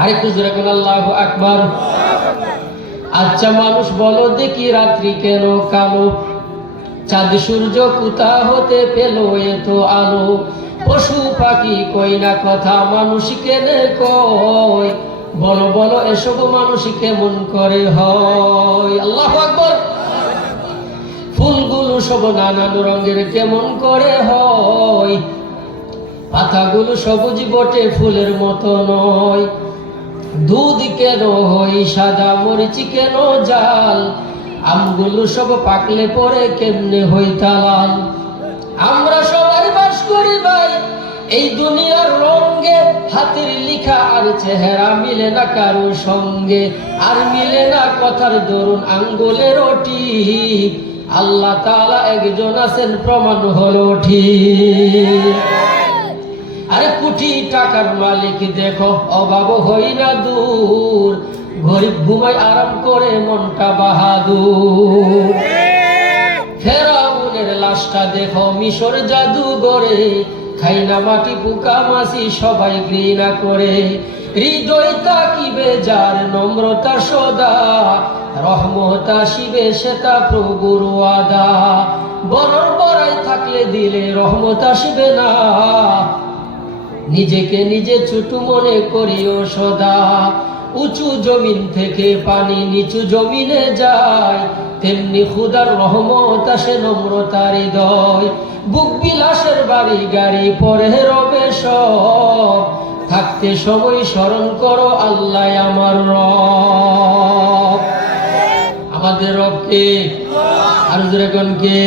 আরেকটু জোরে কোন আল্লাহু আকবার। আচ্ছা মানুষ বলো দেখি রাত্রি কেন কালো, চাঁদ সূর্য কোথা হতে পেল এত আলো, পশু পাখি কই না কথা মানুষ কেনে কয়, বলো বলো এসব মানুষ কেমন করে হয়। আল্লাহু আকবার। ফুলগুলো সব নানান রঙের কেমন করে হয়, পাতাগুলো সবুজ বটে ফুলের মতো নয়, দুধ কেন হয় সাদা মরিচ কেন জাল, আমগুলো সব পাকলে পরে কেমনে হই তালাল। আমরা সবাই বাস করি ভাই এই দুনিয়ার রঙে, হাতের লেখা আর চেহারা মিলে না কারো সঙ্গে, আর মিলে না কথার দরুন আঙ্গুলের টিপ, আল্লাহ তাআলা একজন আছেন প্রমাণ হলো ঠিক। আরে কোটি টাকার মালিক দেখো অভাব হই না দূর, গরিব ঘুমায় আরাম করে মনটা বাহাদুর। ফেরাউনের লাশটা দেখো মিশর জাদুঘরে, খাই না মাটি পোকা মাছি সবাই ঘৃণা করে, হৃদয় তাকিবে যার নম্রতা সদা, রহমত আসিবে সেটা প্রভুর ওয়াদা, বড়র বড়াই থাকলে দিলে রহমত আসবে না, নিজেকে নিজে ছোট মনে করিও সদা, উঁচু জমিন থেকে পানি নিচু জমিনে যায়, তেমনি খুদার রহমত আসে নম্রতার হৃদয়, বুক বিলাসের বাড়ি গাড়ি পরে রবে সব, থাকতে সময় স্মরণ করো আল্লাহ আমার রব। আমাদের রবকে আর জোরে কোন কে?